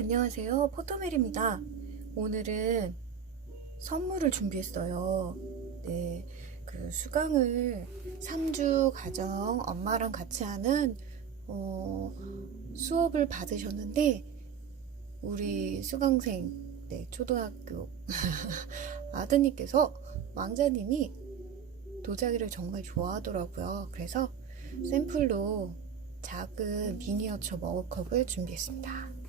안녕하세요. 포토멜입니다. 오늘은 선물을 준비했어요. 네, 그 수강을 3주 가정 엄마랑 같이 하는 어, 수업을 받으셨는데 우리 수강생 네, 초등학교 아드님께서 왕자님이 도자기를 정말 좋아하더라고요. 그래서 샘플로 작은 미니어처 머그컵을 준비했습니다.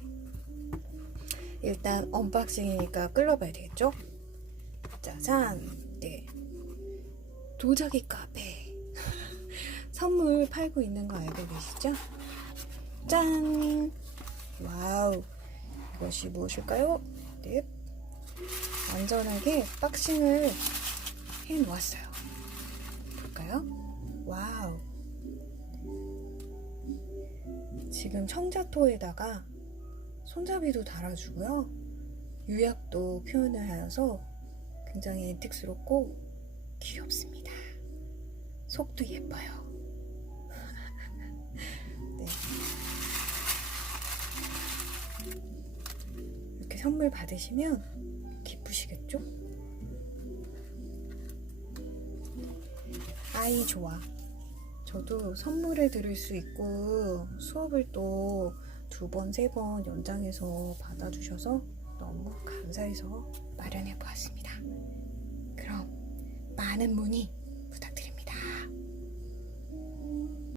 일단 언박싱이니까 끌어봐야 되겠죠? 짜잔! 네. 도자기 카페. 선물 팔고 있는 거 알고 계시죠? 짠! 와우! 이것이 무엇일까요? 네. 안전하게 박싱을 해 놓았어요. 볼까요? 와우! 지금 청자토에다가 손잡이도 달아주고요. 유약도 표현을 하여서 굉장히 앤틱스럽고 귀엽습니다. 속도 예뻐요. 네. 이렇게 선물 받으시면 기쁘시겠죠? 아이 좋아. 저도 선물을 드릴 수 있고 수업을 또 두 번, 세 번 연장해서 받아주셔서 너무 감사해서 마련해 보았습니다. 그럼 많은 문의.